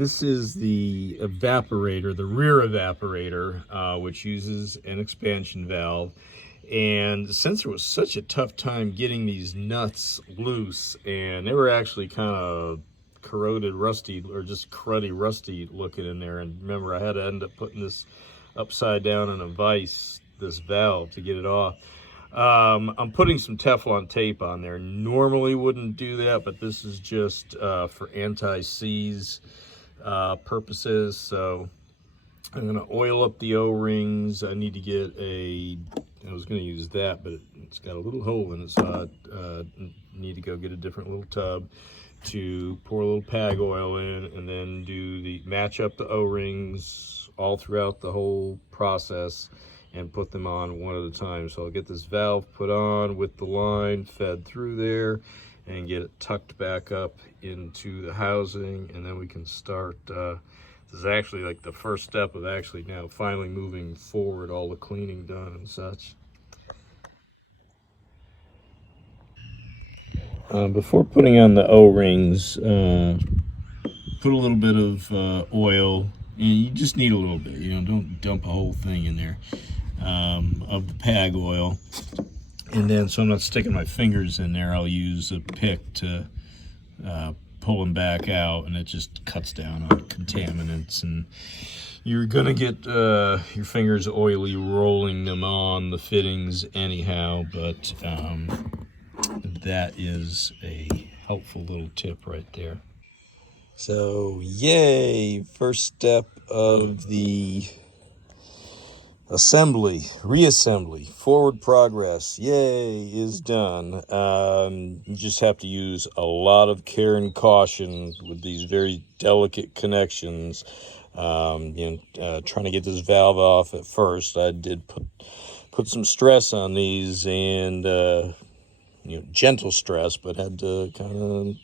This is the evaporator, the rear evaporator, which uses an expansion valve. And since there was such a tough time getting these nuts loose, and they were actually kind of corroded, rusty, or just cruddy, rusty looking in there. And remember, I had to end up putting this upside down in a vise, this valve, to get it off. I'm putting some Teflon tape on there. Normally wouldn't do that, but this is just for anti-seize purposes. So I'm gonna oil up the O-rings. I need to get I was gonna use that, but it's got a little hole in it, so I need to go get a different little tub to pour a little PAG oil in, and then match up the O-rings all throughout the whole process and put them on one at a time. So I'll get this valve put on with the line fed through there and get it tucked back up into the housing, and then we can start. This is actually like the first step of actually now finally moving forward, all the cleaning done and such. Before putting on the O-rings, put a little bit of oil, and you just need a little bit, you know, don't dump a whole thing in there, of the PAG oil. And then, so I'm not sticking my fingers in there, I'll use a pick to pull them back out, and it just cuts down on contaminants. And you're gonna get your fingers oily rolling them on the fittings anyhow, but that is a helpful little tip right there. So yay, first step of the assembly, reassembly, forward progress, yay, is done. You just have to use a lot of care and caution with these very delicate connections. Trying to get this valve off at first, I did put some stress on these, and gentle stress, but had to kind of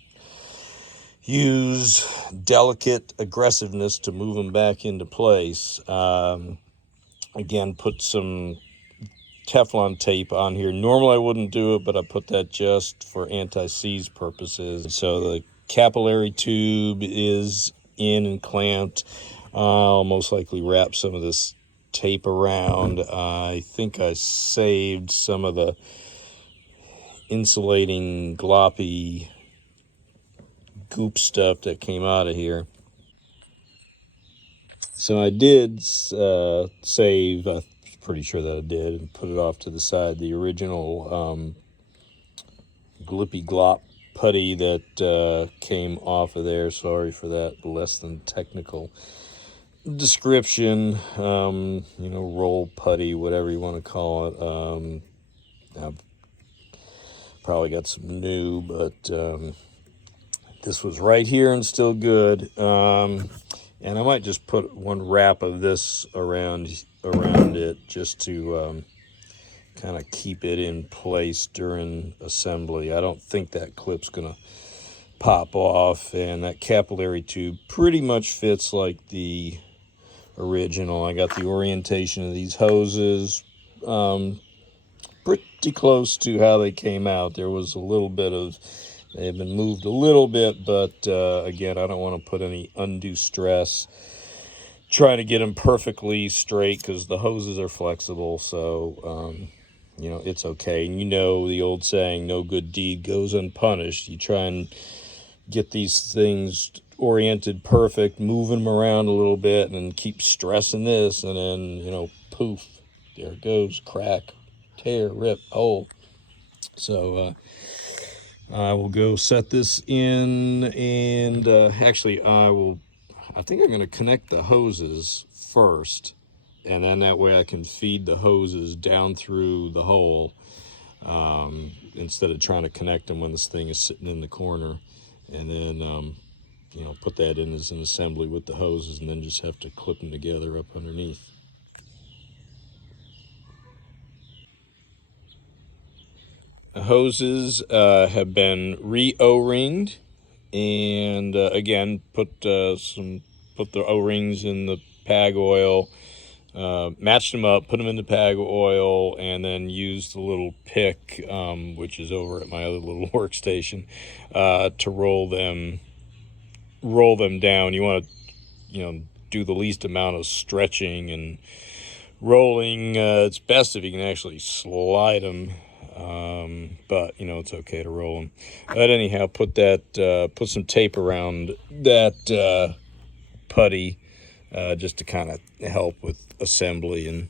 use delicate aggressiveness to move them back into place. Again, put some Teflon tape on here. Normally I wouldn't do it, but I put that just for anti-seize purposes. So the capillary tube is in and clamped. I'll most likely wrap some of this tape around. I think I saved some of the insulating gloppy goop stuff that came out of here. So I did save, I'm pretty sure that I did, and put it off to the side, the original glippy glop putty that came off of there. Sorry for that less than technical description. Roll putty, whatever you want to call it. I've probably got some new, but this was right here and still good. And I might just put one wrap of this around it just to kind of keep it in place during assembly. I don't think that clip's gonna pop off, and that capillary tube pretty much fits like the original. I got the orientation of these hoses pretty close to how they came out. There was a little bit of, they have been moved a little bit, but again, I don't want to put any undue stress trying to get them perfectly straight, because the hoses are flexible. So it's okay. And the old saying, no good deed goes unpunished. You try and get these things oriented perfect, moving them around a little bit, and then keep stressing this, and then poof, there it goes, crack, tear, rip, hole. So I will go set this in, and actually I think I'm going to connect the hoses first, and then that way I can feed the hoses down through the hole, instead of trying to connect them when this thing is sitting in the corner. And then put that in as an assembly with the hoses, and then just have to clip them together up underneath. The hoses have been re-O-ringed, and again put the O-rings in the PAG oil, matched them up, put them in the PAG oil, and then used the little pick, which is over at my other little workstation, to roll them down. You want to do the least amount of stretching and rolling. It's best if you can actually slide them, but it's okay to roll them. But anyhow, put some tape around that putty, just to kind of help with assembly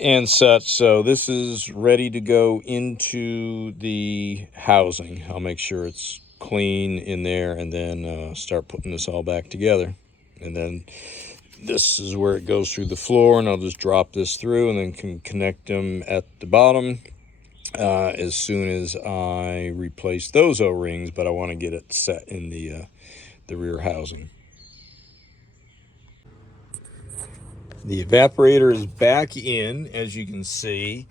and such. So this is ready to go into the housing. I'll make sure it's clean in there, and then start putting this all back together. And then this is where it goes through the floor, and I'll just drop this through and then can connect them at the bottom as soon as I replace those O-rings. But I want to get it set in the rear housing. The evaporator is back in, as you can see.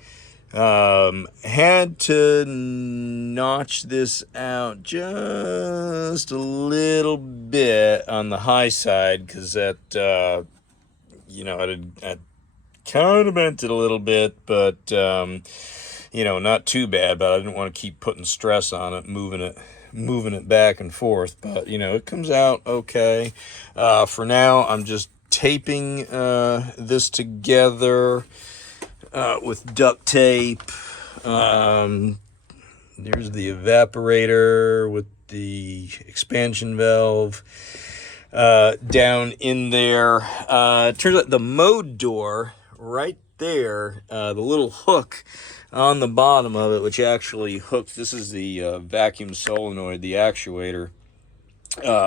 Had to notch this out just a little bit on the high side, because that, I kind of bent it a little bit, but, not too bad. But I didn't want to keep putting stress on it, moving it back and forth. But, it comes out okay. For now, I'm just taping this together with duct tape. There's the evaporator with the expansion valve down in there. It turns out the mode door right there, the little hook on the bottom of it, which actually hooks, this is the vacuum solenoid, the actuator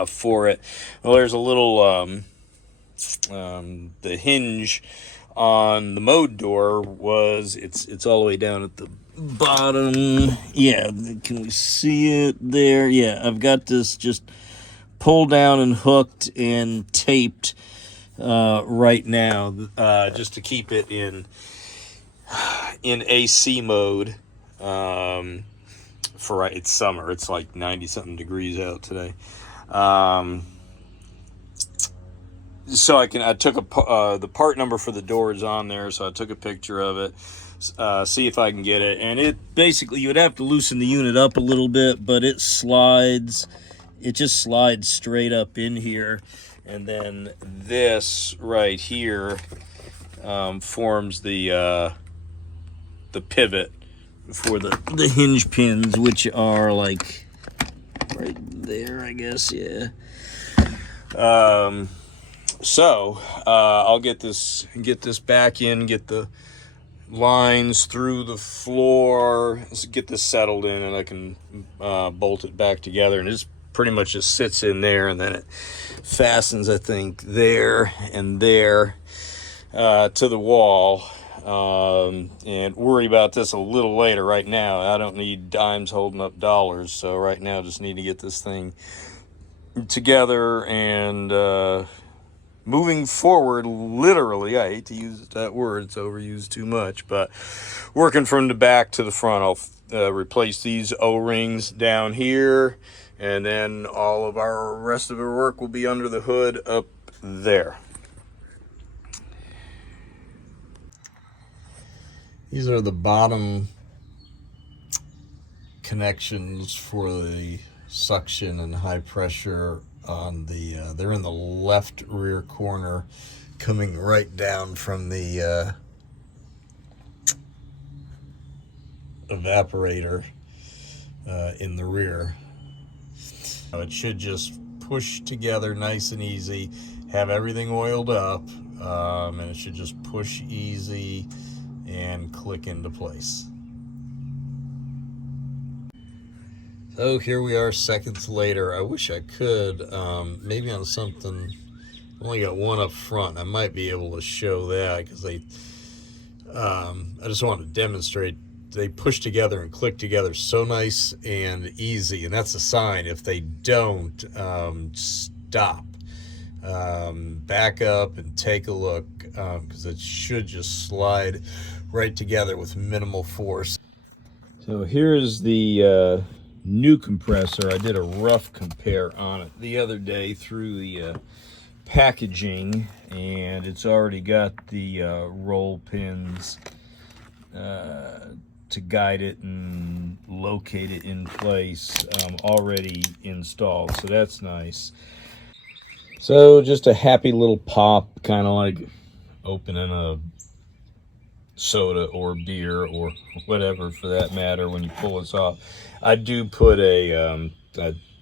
for it. Well, there's a little the hinge on the mode door was, it's all the way down at the bottom. Yeah, can we see it there? Yeah, I've got this just pulled down and hooked and taped right now, just to keep it in AC mode. For it's summer, it's like 90 something degrees out today. So I took the part number for the door is on there, so I took a picture of it, see if I can get it. And it basically, you would have to loosen the unit up a little bit, but it just slides straight up in here. And then this right here forms the pivot for the hinge pins, which are like right there, I guess. Yeah. So I'll get this back in, get the lines through the floor, get this settled in, and I can bolt it back together. And it pretty much just sits in there, and then it fastens, I think, there and there to the wall. And worry about this a little later. Right now, I don't need dimes holding up dollars, so right now just need to get this thing together and moving forward, literally. I hate to use that word, it's overused too much, but working from the back to the front. I'll replace these O-rings down here, and then all of our rest of our work will be under the hood up there. These are the bottom connections for the suction and high pressure on the they're in the left rear corner, coming right down from the evaporator in the rear. It should just push together nice and easy, have everything oiled up, and it should just push easy and click into place. So here we are seconds later. I wish I could, maybe on something, only got one up front. I might be able to show that, because I just want to demonstrate. They push together and click together so nice and easy, and that's a sign. If they don't, stop, back up and take a look, because it should just slide right together with minimal force. So here's the new compressor. I did a rough compare on it the other day through the packaging, and it's already got the roll pins to guide it and locate it in place already installed, so that's nice. So just a happy little pop, kind of like opening a soda or beer or whatever for that matter when you pull this off. I do put I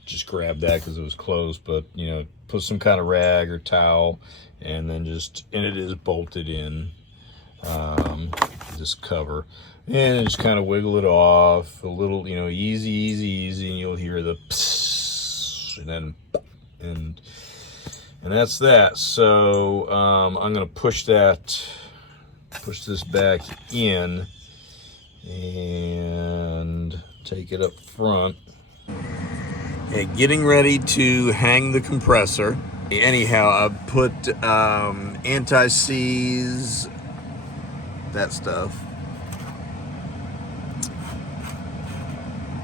just grabbed that because it was closed, but you know, put some kind of rag or towel, and then and it is bolted in, this cover, and then just kind of wiggle it off a little, you know, easy, and you'll hear the psss, and then and that's that. So I'm gonna push this back in and take it up front. Okay, getting ready to hang the compressor. Anyhow, I put anti-seize, that stuff,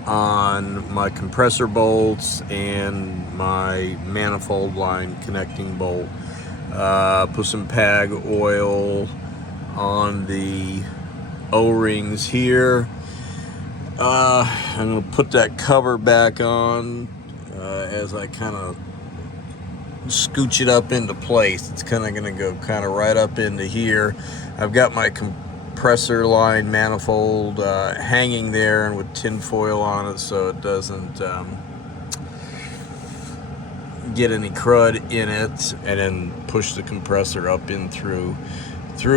on my compressor bolts and my manifold line connecting bolt. Put some PAG oil on the O-rings here. I'm going to put that cover back on as I kind of scooch it up into place. It's kind of going to go kind of right up into here. I've got my compressor line manifold hanging there and with tin foil on it so it doesn't get any crud in it, and then push the compressor up in through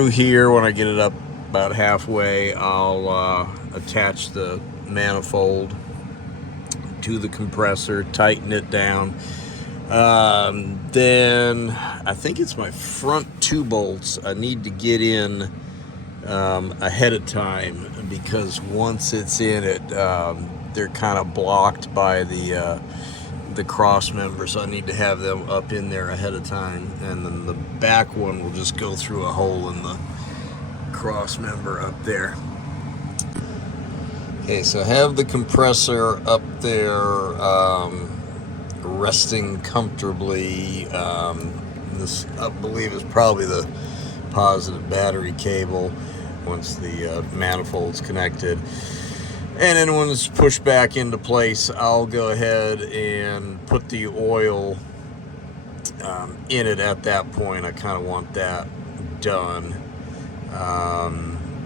here. When I get it up about halfway, I'll attach the manifold to the compressor, tighten it down. Then I think it's my front two bolts I need to get in ahead of time, because once it's in it, they're kind of blocked by the cross member, so I need to have them up in there ahead of time, and then the back one will just go through a hole in the cross member up there. Okay, so I have the compressor up there resting comfortably. This, I believe, is probably the positive battery cable once the manifold's connected. And then when it's pushed back into place, I'll go ahead and put the oil in it at that point. I kind of want that done.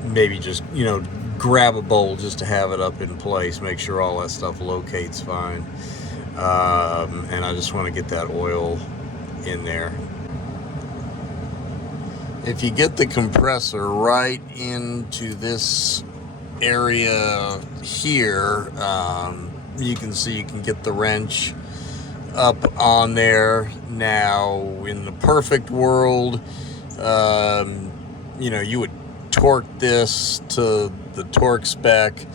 Maybe just, you know, grab a bowl just to have it up in place, make sure all that stuff locates fine. And I just want to get that oil in there. If you get the compressor right into this area here, you can see you can get the wrench up on there. Now, in the perfect world, you know, you would torque this to the torque spec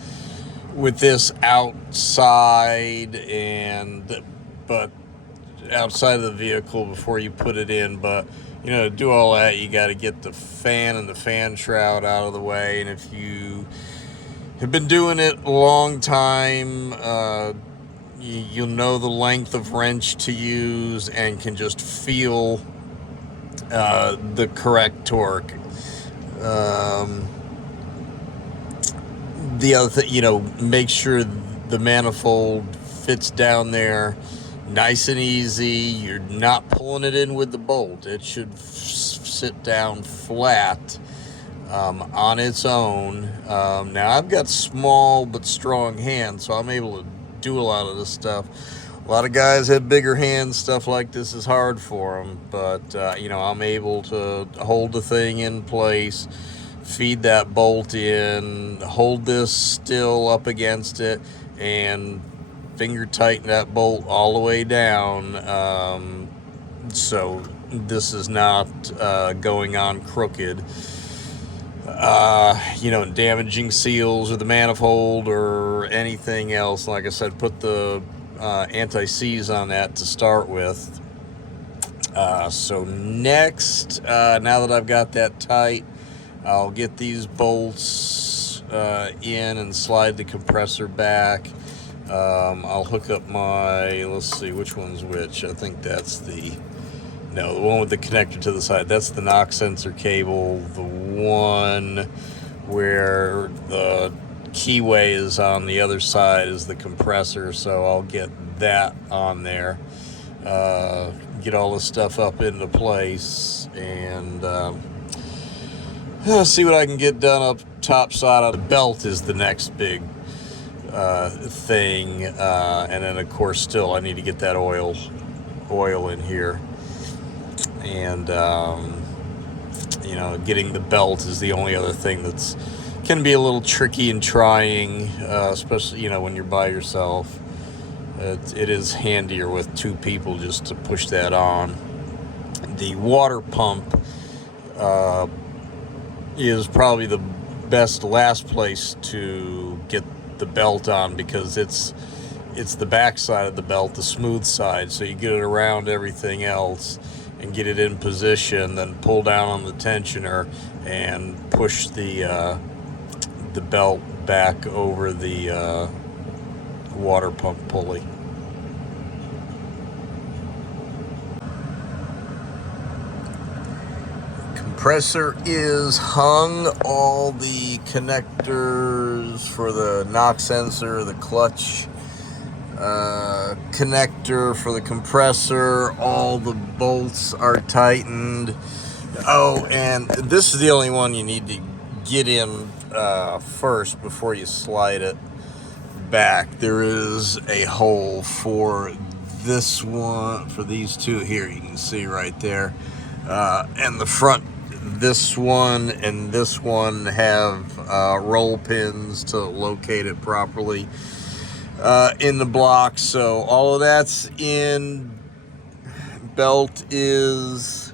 with this outside, but outside of the vehicle before you put it in. But you know, to do all that, you got to get the fan and the fan shroud out of the way. And if you have been doing it a long time, you'll know the length of wrench to use and can just feel the correct torque. The other thing, you know, make sure the manifold fits down there nice and easy. You're not pulling it in with the bolt. It should sit down flat on its own. Now, I've got small but strong hands, so I'm able to do a lot of this stuff. A lot of guys have bigger hands. Stuff like this is hard for them, but you know, I'm able to hold the thing in place, feed that bolt in, hold this still up against it, and finger tighten that bolt all the way down, so this is not going on crooked. You know, damaging seals or the manifold or anything else. Like I said, put the anti-seize on that to start with. So next, now that I've got that tight, I'll get these bolts in and slide the compressor back. I'll hook up my, let's see, which one's which. I think that's the one with the connector to the side. That's the knock sensor cable. The one where the keyway is on the other side is the compressor, so I'll get that on there. get all this stuff up into place, and see what I can get done up top side. The belt is the next big thing, and then of course still I need to get that oil in here, and you know, getting the belt is the only other thing that's can be a little tricky and trying, especially, you know, when you're by yourself. It is handier with two people just to push that on. The water pump is probably the best last place to get the belt on, because it's the back side of the belt, the smooth side, so you get it around everything else and get it in position, then pull down on the tensioner and push the belt back over the water pump pulley. Compressor is hung. All the connectors for the knock sensor, the clutch connector for the compressor, all the bolts are tightened. Oh, and this is the only one you need to get in first before you slide it back. There is a hole for this one, for these two here, you can see right there, and the front, this one and this one have roll pins to locate it properly in the block. So all of that's in. Belt is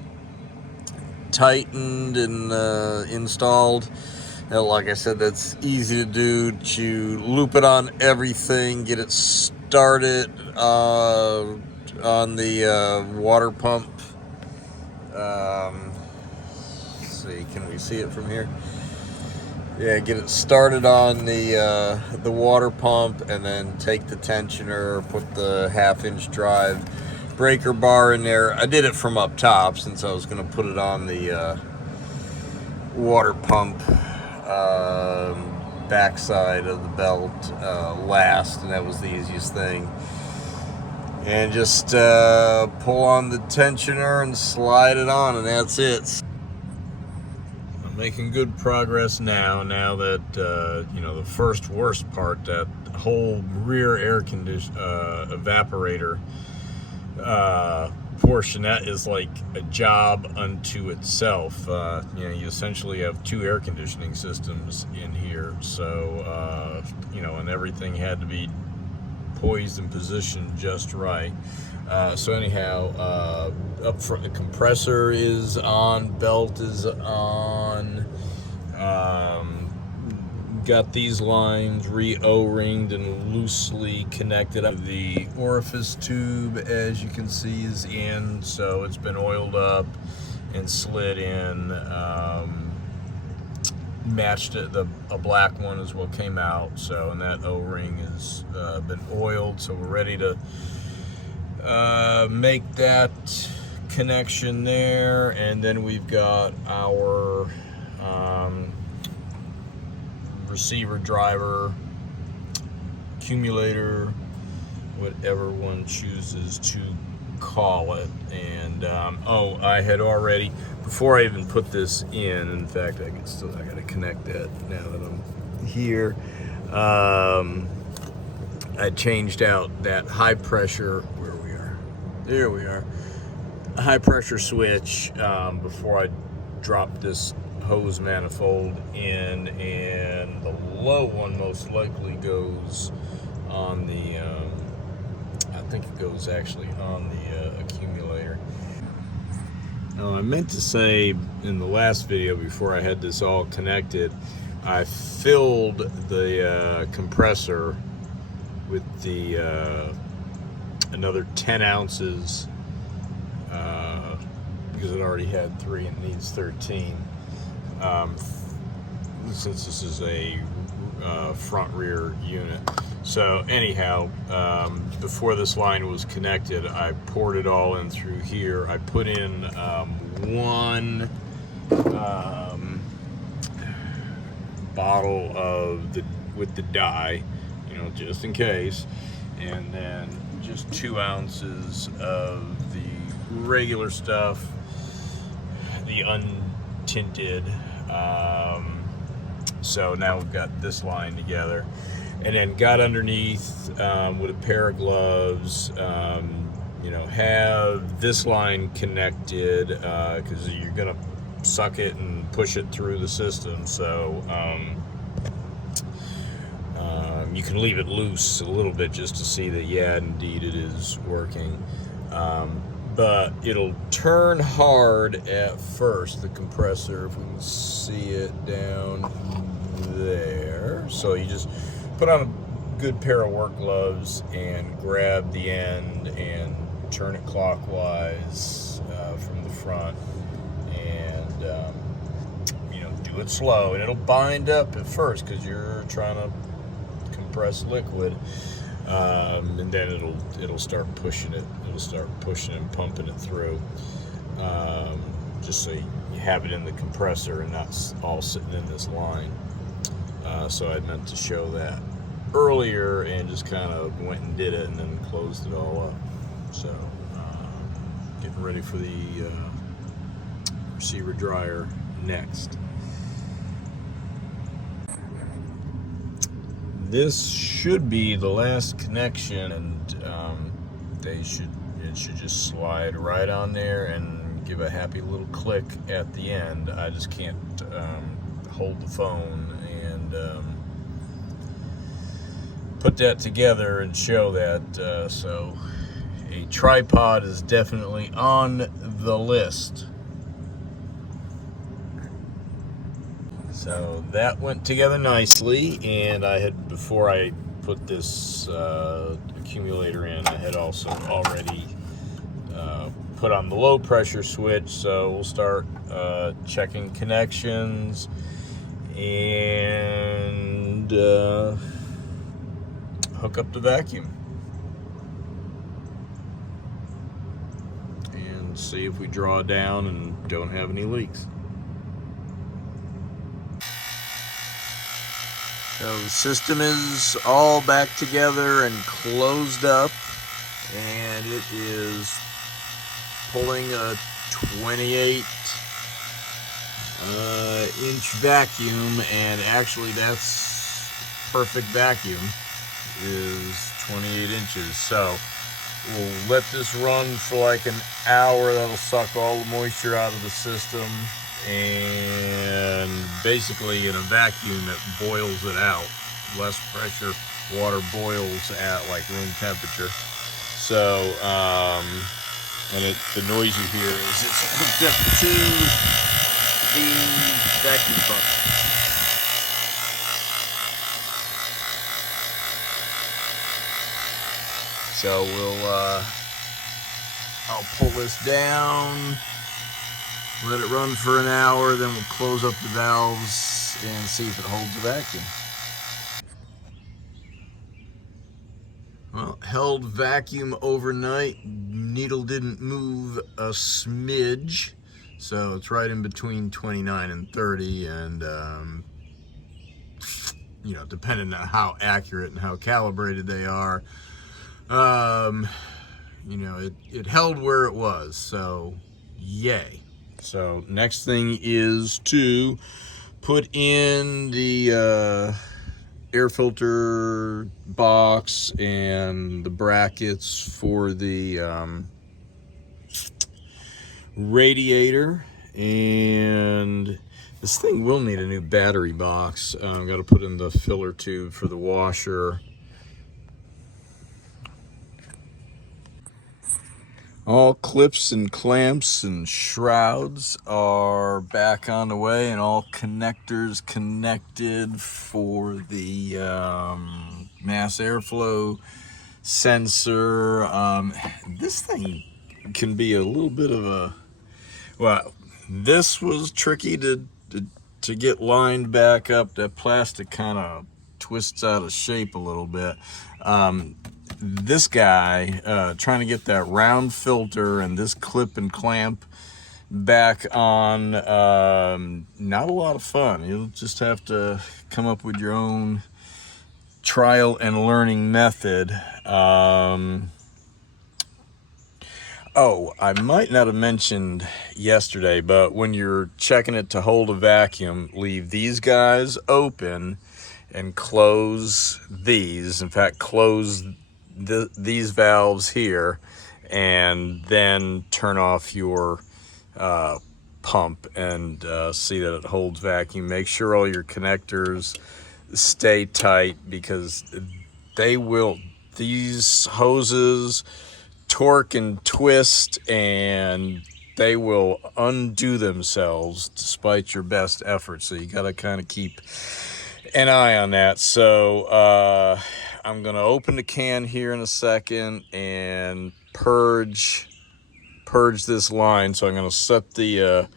tightened and installed. Now, like I said, that's easy to do. To loop it on everything, get it started on the water pump. Let's see, can we see it from here? Yeah, get it started on the water pump, and then take the tensioner, put the 1/2-inch drive breaker bar in there. I did it from up top since I was going to put it on the water pump backside of the belt last, and that was the easiest thing. And just pull on the tensioner and slide it on, and that's it. I'm making good progress now that you know, the first worst part, that whole rear air condition evaporator portion, that is like a job unto itself. You know, you essentially have two air conditioning systems in here, so you know, and everything had to be poised and positioned just right. So anyhow, up front the compressor is on, belt is on. Got these lines re-O-ringed and loosely connected up. The orifice tube, as you can see, is in, so it's been oiled up and slid in. Matched it, a black one is what came out, so, and that O-ring has been oiled, so we're ready to make that connection there. And then we've got our receiver driver, accumulator, whatever one chooses to call it. And oh, I had already, before I even put this in fact, I gotta connect that now that I'm here. I changed out that high pressure, where we are, there we are, high pressure switch before I dropped this hose manifold in, and the low one most likely goes on the I think it goes actually on the accumulator. Now, I meant to say in the last video, before I had this all connected, I filled the compressor with the another 10 ounces because it already had 3 and needs 13. Since this is a front rear unit. So anyhow, before this line was connected, I poured it all in through here. I put in one bottle of with the dye, you know, just in case, and then just 2 ounces of the regular stuff, the untinted. So now we've got this line together, and then got underneath with a pair of gloves. You know, have this line connected because you're gonna suck it and push it through the system. So you can leave it loose a little bit just to see that, yeah, indeed it is working. But it'll turn hard at first, the compressor, if we can see it down there. So you just put on a good pair of work gloves and grab the end and turn it clockwise from the front, and you know, do it slow, and it'll bind up at first because you're trying to compress liquid, and then it'll start pushing it. It'll start pushing and pumping it through, just so you have it in the compressor and not all sitting in this line. So I meant to show that earlier and just kind of went and did it and then closed it all up. So getting ready for the receiver dryer next. This should be the last connection, and it should just slide right on there and give a happy little click at the end. I just can't hold the phone and put that together and show that, so a tripod is definitely on the list. So that went together nicely, and I had, before I put this accumulator in, I had also already put on the low pressure switch. So we'll start checking connections and hook up the vacuum and see if we draw down and don't have any leaks. So the system is all back together and closed up, and it is pulling a 28 inch vacuum, and actually that's perfect vacuum, is 28 inches. So we'll let this run for like an hour. That'll suck all the moisture out of the system, and basically in a vacuum it boils it out. Less pressure water boils at like room temperature. So and the noise you hear is it's hooked up to the vacuum pump. So I'll pull this down, let it run for an hour, then we'll close up the valves and see if it holds the vacuum. Well, held vacuum overnight. Needle didn't move a smidge, so it's right in between 29 and 30, and you know, depending on how accurate and how calibrated they are, you know, it held where it was, so yay. So next thing is to put in the air filter box and the brackets for the radiator, and this thing will need a new battery box. I've got to put in the filler tube for the washer. All clips and clamps and shrouds are back on the way, and all connectors connected for the mass airflow sensor. This thing can be a little bit of a, well, this was tricky to get lined back up. That plastic kind of twists out of shape a little bit. This guy, trying to get that round filter and this clip and clamp back on, not a lot of fun. You'll just have to come up with your own trial and learning method. Oh, I might not have mentioned yesterday, but when you're checking it to hold a vacuum, leave these guys open and close these. In fact, close these valves here, and then turn off your pump and see that it holds vacuum. Make sure all your connectors stay tight, because these hoses torque and twist, and they will undo themselves despite your best efforts. So you got to kind of keep an eye on that. So I'm going to open the can here in a second and purge this line. So I'm going to set the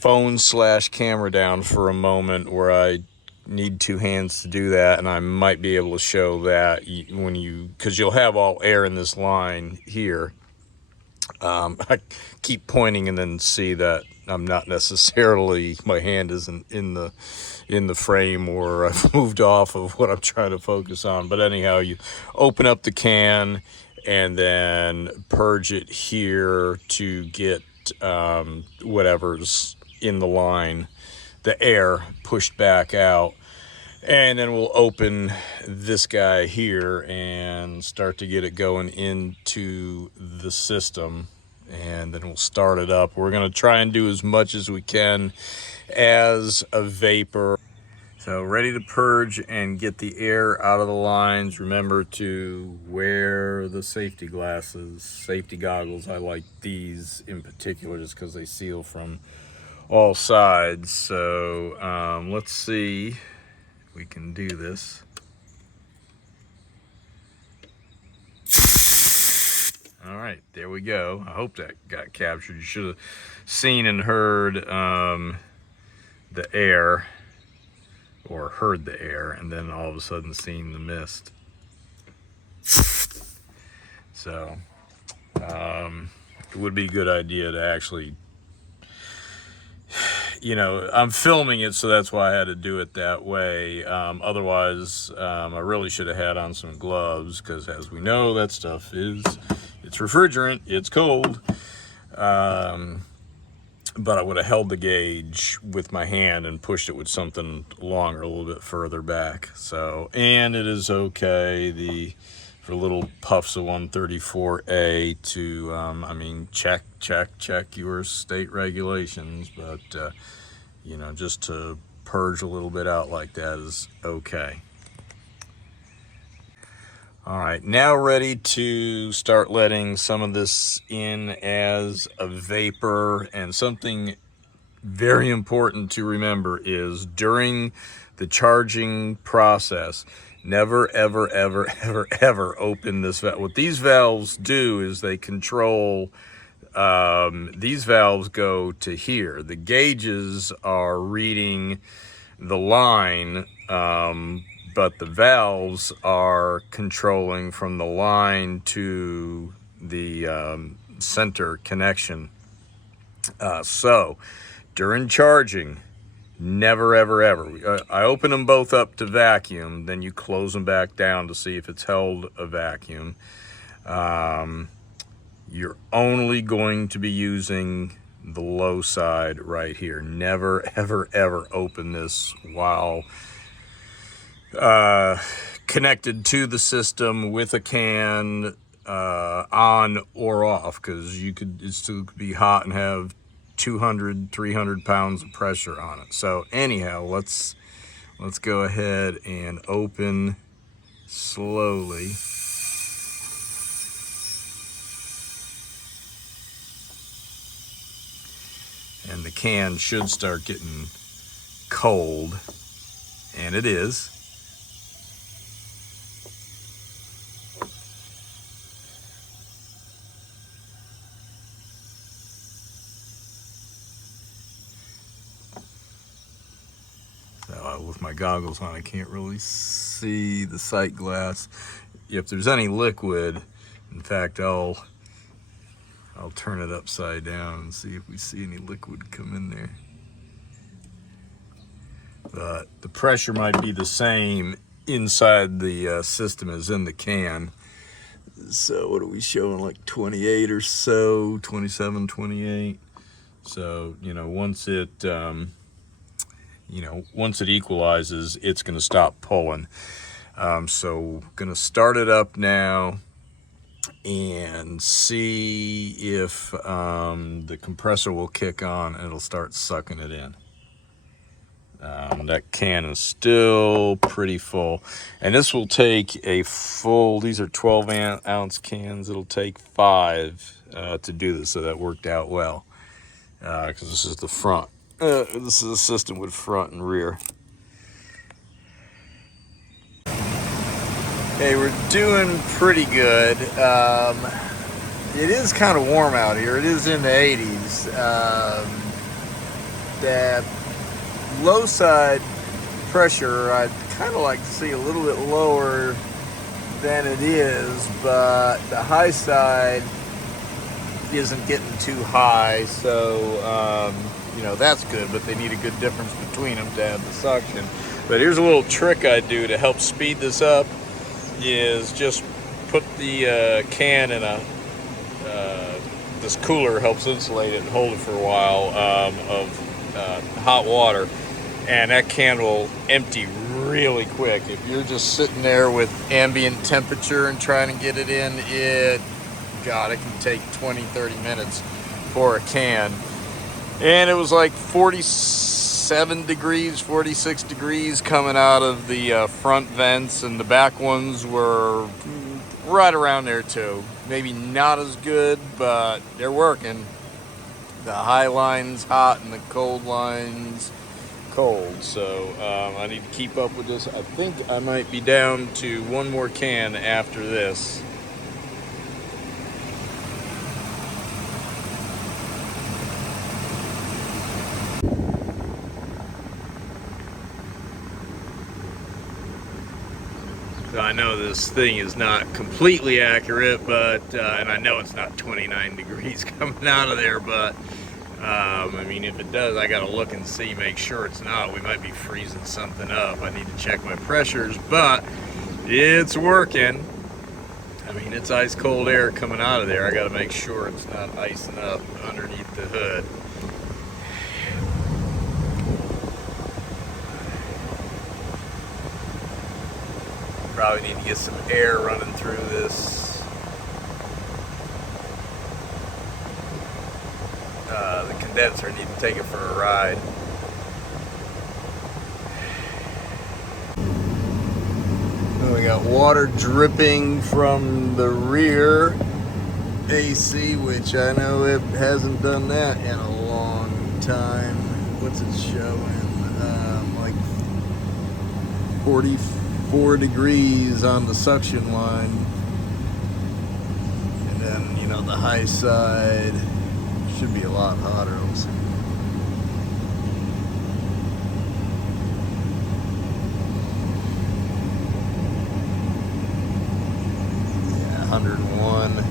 phone/camera down for a moment, where I need two hands to do that, and I might be able to show that because you'll have all air in this line here. I keep pointing and then see that I'm not necessarily, my hand isn't in the frame, or I've moved off of what I'm trying to focus on. But anyhow, you open up the can and then purge it here to get whatever's in the line, the air pushed back out. And then we'll open this guy here and start to get it going into the system, and then we'll start it up. We're going to try and do as much as we can as a vapor. So ready to purge and get the air out of the lines. Remember to wear the safety glasses, safety goggles. I like these in particular just because they seal from all sides. So let's see. We can do this. All right, there we go. I hope that got captured. You should have seen and heard the air, or heard the air, and then all of a sudden seen the mist. So it would be a good idea to actually, I'm filming it, so that's why I had to do it that way. Otherwise, I really should have had on some gloves, because as we know, that stuff it's refrigerant, it's cold. But I would have held the gauge with my hand and pushed it with something longer, a little bit further back. So, and it is okay for little puffs of 134A to, check your state regulations, but, just to purge a little bit out like that is okay. All right, now ready to start letting some of this in as a vapor. And something very important to remember is during the charging process, never, ever, ever, ever, ever open this valve. What these valves do is they control, these valves go to here. The gauges are reading the line, but the valves are controlling from the line to the center connection. So during charging, never, ever, ever. I open them both up to vacuum, then you close them back down to see if it's held a vacuum. You're only going to be using the low side right here. Never, ever, ever open this while connected to the system with a can on or off, because it still could be hot and have 200, 300 pounds of pressure on it. So anyhow, let's go ahead and open slowly. And the can should start getting cold, and it is. So with my goggles on, I can't really see the sight glass. If there's any liquid, in fact, I'll turn it upside down and see if we see any liquid come in there. But the pressure might be the same inside the system as in the can. So what are we showing, like 28 or so, 27, 28. So, you know, once it equalizes, it's going to stop pulling. So going to start it up now and see if the compressor will kick on and it'll start sucking it in. That can is still pretty full, and this will take a full, these are 12-ounce cans, it'll take 5 to do this, so that worked out well, because this is the front. This is a system with front and rear. Hey, we're doing pretty good. It is kind of warm out here. It is in the 80s. That low side pressure, I'd kind of like to see a little bit lower than it is, but the high side isn't getting too high, so you know, that's good, but they need a good difference between them to have the suction. But here's a little trick I do to help speed this up, is just put the can in a this cooler, helps insulate it and hold it for a while, of hot water, and that can will empty really quick. If you're just sitting there with ambient temperature and trying to get it in, it can take 20-30 minutes for a can. And it was like 47 degrees, 46 degrees coming out of the front vents, and the back ones were right around there too. Maybe not as good, but they're working. The high line's hot and the cold line's cold, so I need to keep up with this. I think I might be down to one more can after this. I know this thing is not completely accurate, but and I know it's not 29 degrees coming out of there, but I mean, if it does, I gotta look and see, make sure it's not. We might be freezing something up. I need to check my pressures, but it's working. I mean, it's ice cold air coming out of there. I gotta make sure it's not icing up underneath the hood. Probably need to get some air running through this. The condenser, need to take it for a ride. Well, we got water dripping from the rear AC, which I know it hasn't done that in a long time. What's it showing? Like 44 degrees on the suction line, and then, you know, the high side should be a lot hotter. Let's see. Yeah, 101.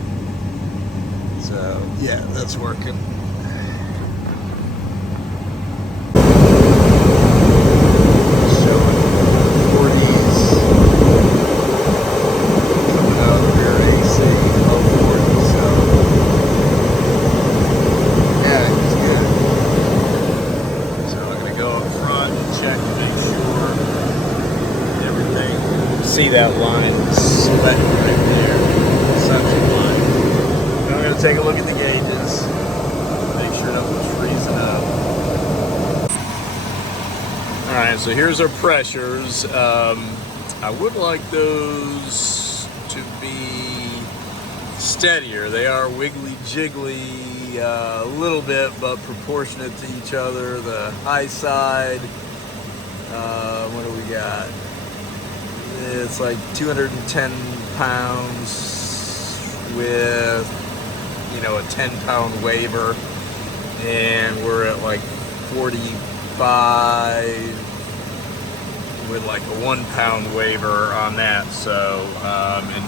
So yeah, that's working. See that line sweating right there, suction line. Now I'm going to take a look at the gauges, make sure nothing's freezing up. Alright, so here's our pressures. I would like those to be steadier. They are wiggly jiggly a little bit, but proportionate to each other. The high side, what do we got? It's like 210 pounds with, you know, a 10-pound waver, and we're at like 45 with like a 1-pound waver on that. So and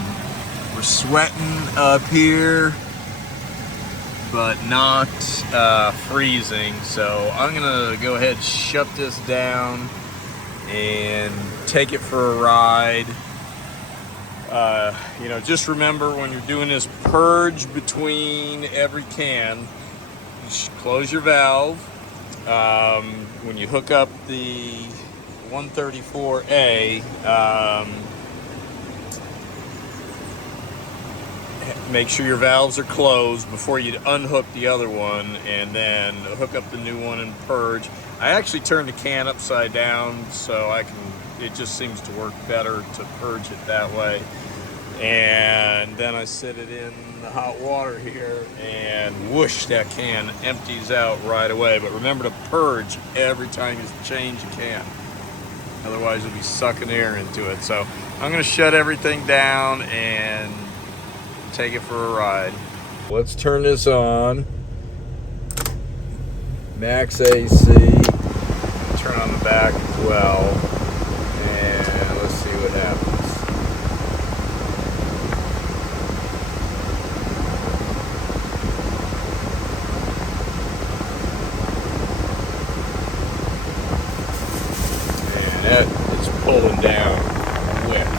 we're sweating up here, but not freezing. So I'm gonna go ahead and shut this down and take it for a ride. You know, just remember when you're doing this purge between every can, you should close your valve. When you hook up the 134A, make sure your valves are closed before you unhook the other one, and then hook up the new one and purge. I actually turned the can upside down so it just seems to work better to purge it that way. And then I set it in the hot water here, and whoosh, that can empties out right away. But remember to purge every time you change a can. Otherwise you'll be sucking air into it. So I'm gonna shut everything down and take it for a ride. Let's turn this on. Max AC. Turn on the back as well. And let's see what happens. And that is pulling down quick.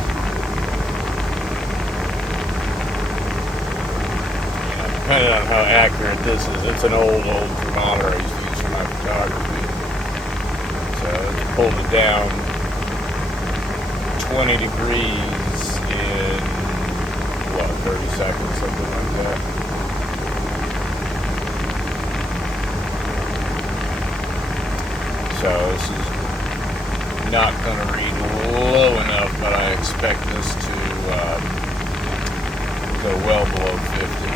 Depending on how accurate this is, it's an old thermometer I used to use for my photography. So it's pulled it down 20 degrees in, 30 seconds, something like that. So this is not going to read low enough, but I expect this to go well below 50.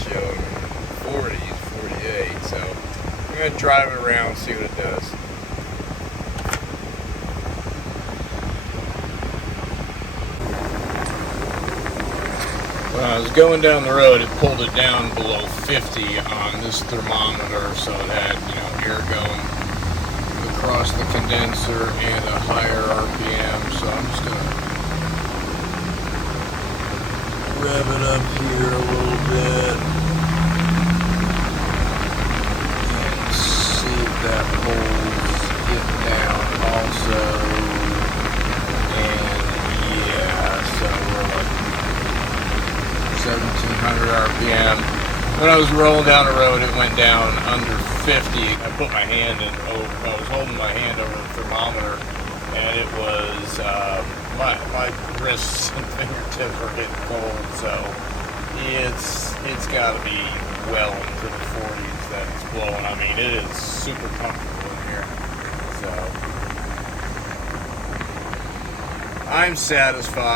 Showing 40s, 48, so I'm going to drive it around and see what it does. When I was going down the road, it pulled it down below 50 on this thermometer, so it had, air going across the condenser and a higher RPM, so I'm just going to rev it up here a little bit. That holds it down also, and yeah, so we're like 1700 RPM. When I was rolling down the road, it went down under 50. I put my hand I was holding my hand over the thermometer, and it was, my wrists and fingertips are getting cold, so it's got to be well into the 40s that it's blowing. I mean, it is super comfortable in here. So I'm satisfied.